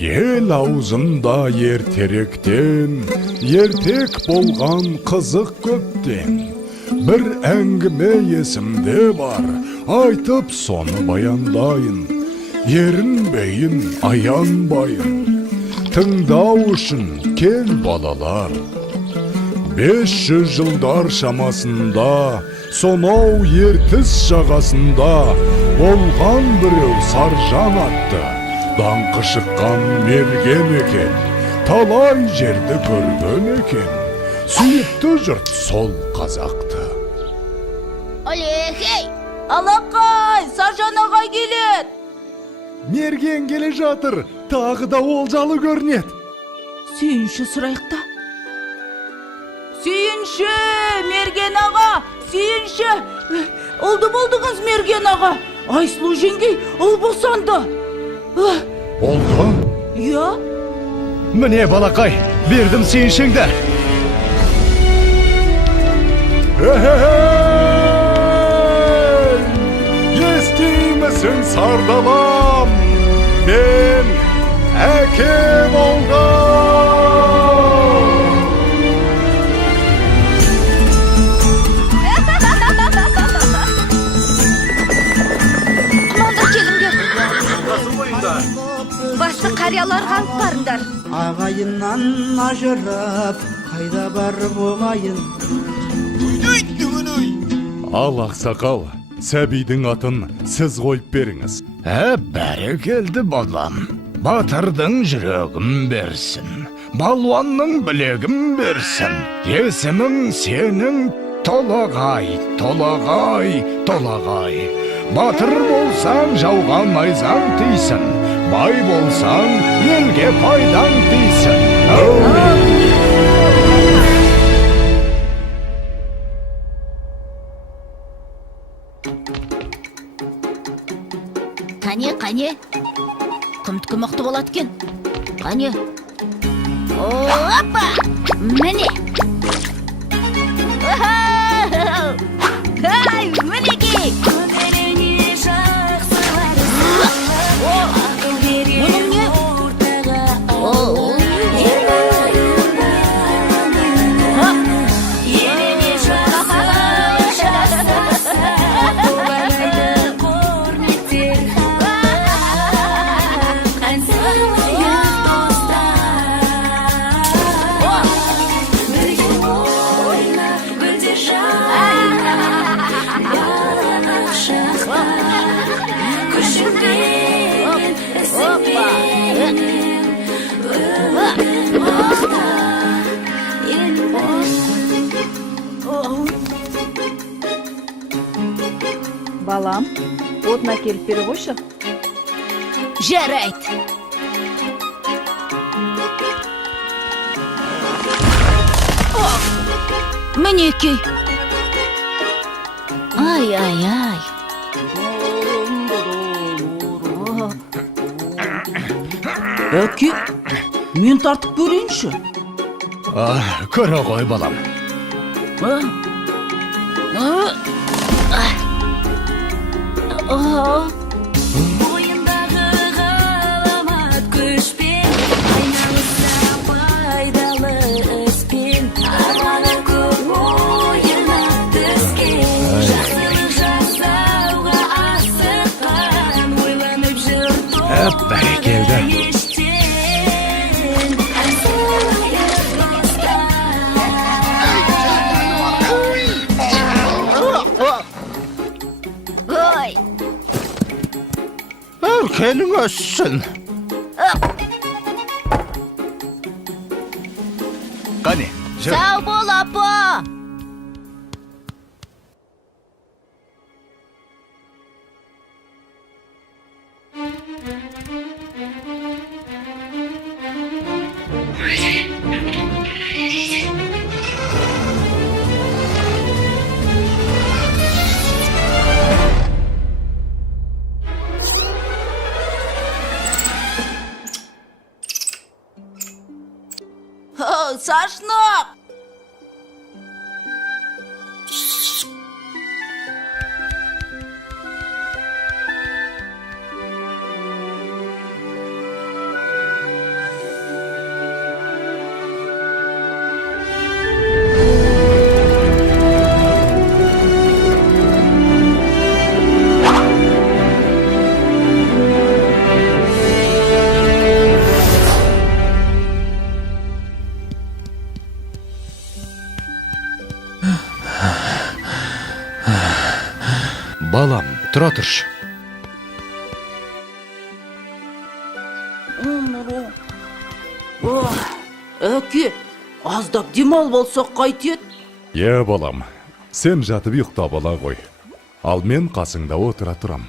Ел аузында ертеректен, ертек болған қызық көптен. Бір әңгіме есімде бар, айтып соны баяндайын. Ерінбейін, аянбайын, тыңдау үшін кел балалар. 500 жылдар шамасында, сонау ертіс жағасында, болған біреу Саржан атты. Даңқы шыққан мерген екен, талай жерді көрген екен. Сүйікті жұрт сол қазақты. Алехей! Алақай! Саржан ағай келет! Мерген келе жатыр, тағы да олжалы көрінет. Сүйінші сұрайықта. Сүйінші! Мерген аға! Сүйінші! Олды болдыңыз, Мерген аға! Айсұлу жеңгей ұл босанды. Олды? Иә? Міне балақай, бердім сүйіншіңді. Естимісің сардалам, мен әке болдым. Манда келіңдер. Басты қарияларға алып барыңдар. Ағайыннан ажырап, қайда барып оғайын. Ал ақсақал, сәбидің атын сіз қойып беріңіз. Бәрекелді балам. Батырдың жүрегін берсін, балуанның білегін берсін. Есімің сенің Толағай, Толағай, Толағай. Батыр болсаң жауға найзаң тисін, бай болсаң елге пайдаң тисін. Қане, кімдікі мықты болады кен? Қане? Опа! Міне! Ай, мінекей! Мұның не? Балам, отына келіп бері қойшы. Жарайды. Мінекей. Ай. Әке, мен тартып көрейінші. Көре ғой балам. Бойындағы ғаламат күшпен, айналыса пайдалы іспен, арманы көп ойына түскен, жақсылық жасауға асыққан, ойланып жүр Бәрекелді. Өркенің өссін. Қане, жүр. Сау бол, апа! Сашнақ! Балам, тұра тұршы. Әке, аздап демал болсақ қайтет. Балам, сен жатып ұйықтап ала ғой. Ал мен қасыңда отыра тұрам.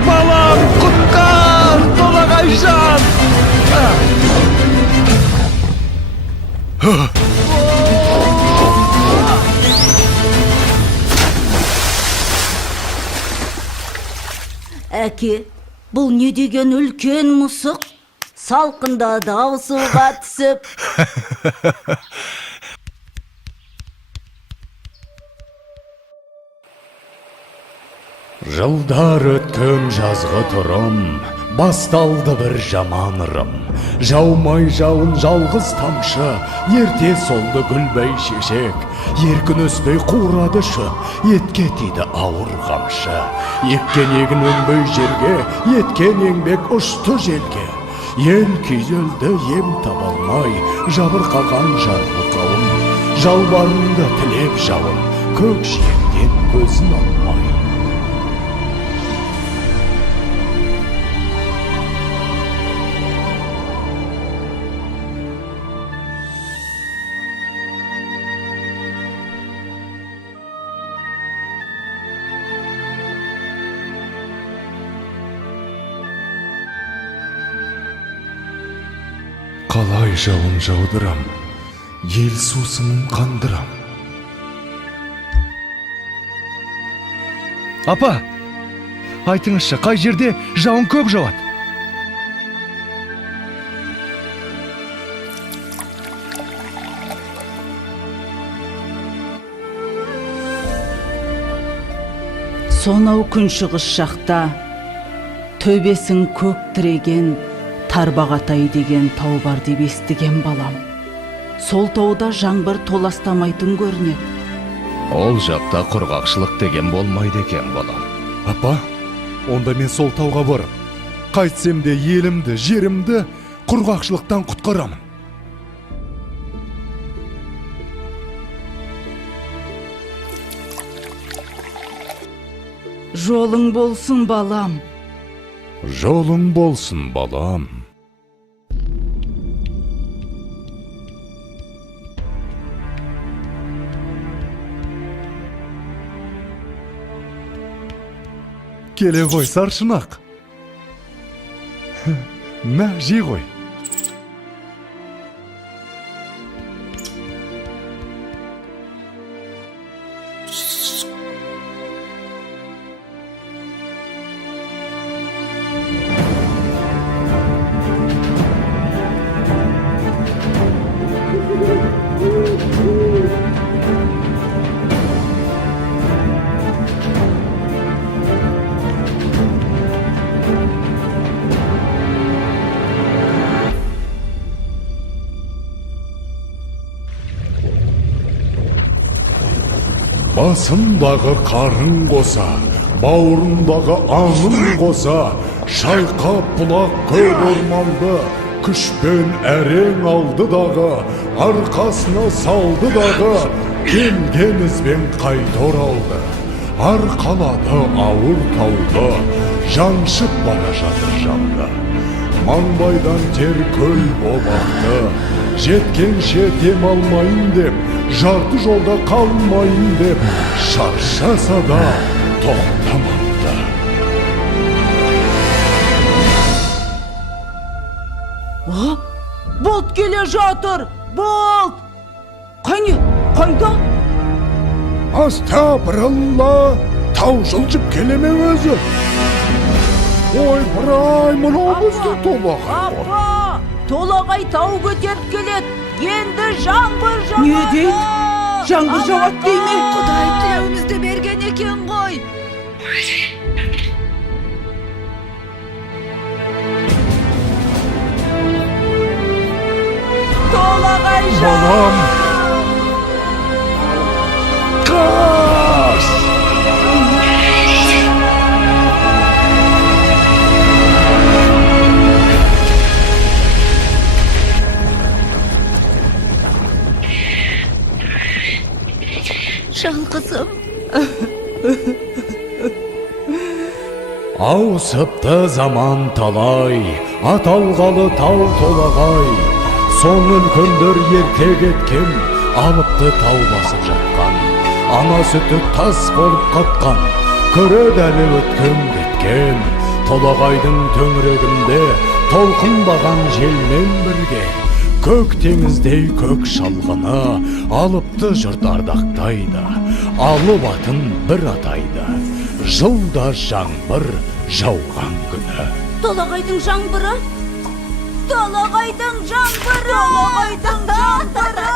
Балам, құтқар! Толағайжан! Әке, бұл не деген үлкен мысық? Салқында дауысуға түсіп. Жылдар өткен жазғы тұрым, басталды бір жаман ырым. Жаумай жауын жалғыз тамшы, ерте солды гүлбей шешек. Еркін өспей қурады шөп, етке тиді ауыр қамшы. Еккен егін өнбей жерге, еткен еңбек ұшты желге. Ел күйзелді ем табалмай, жабырқаған жарғы қауым. Жалбарынды тілеп жауын, көк жиектен көзін алмай. Қалай жауын жаудырам, ел сусынын қандырам. Апа, айтыңызшы, қай жерде жауын көп жауады? Сонау күншығыс жақта төбесін көк тіреген Тарбағатай деген тау бар деп естіген балам. Сол тауда жаңбыр толастамайтын көрінеді. Ол жақта құрғақшылық деген болмайды екен, балам. Апа, онда мен сол тауға барып, қайтсем де елімді, жерімді құрғақшылықтан құтқарамын. Жолың болсын, балам. Жолың болсын, балам. Келе ғой, саршынақ. Мә, жей ғой. Басындағы қарын қоса, бауырындағы аңын қоса, шайқап бұлақ көк орманды, күшпен әрең алды дағы, арқасына салды дағы, келген ізбен қайта оралды. Арқалады ауыр тауды, жаншып бара жатыр жанды. Маңбайдан тер көл болақты, жеткенше дем алмайын деп, жарты жолда қалмайын деп, шаршаса да тоқтамапты. Болт келе жатыр! Болт! Қане, қайда? Астапыралла, тау жылжып келеме өзі. Ой, бұрай, мұнымызды толағай. Апа! Толағай тау көтеріп келеді. Енді жаңбыр жауады. Не дейді? жаңбыр жауат дейме? Құдай тілеуімізді берген екен ғой. Толағай Балам! Қаш! Жан қызым, Ауысыпты заман талай, аталғалы тау толағай. Соң үлкендер ерте кеткен, алыпты тау басып жатқан. Ана сүті тас болып қатқан, көреді өткен кеткен. Толағайдың төңірегінде толқынбаған желмен бірге. Көк теңіздей көк шалғыны алыпты жұрт ардақтайды. Алып атын бір атайды, жылда жаңбыр жауған күні. Толағайдың жаңбыры? Толағайдың жаңбыры! Толағайдың жаңбыры!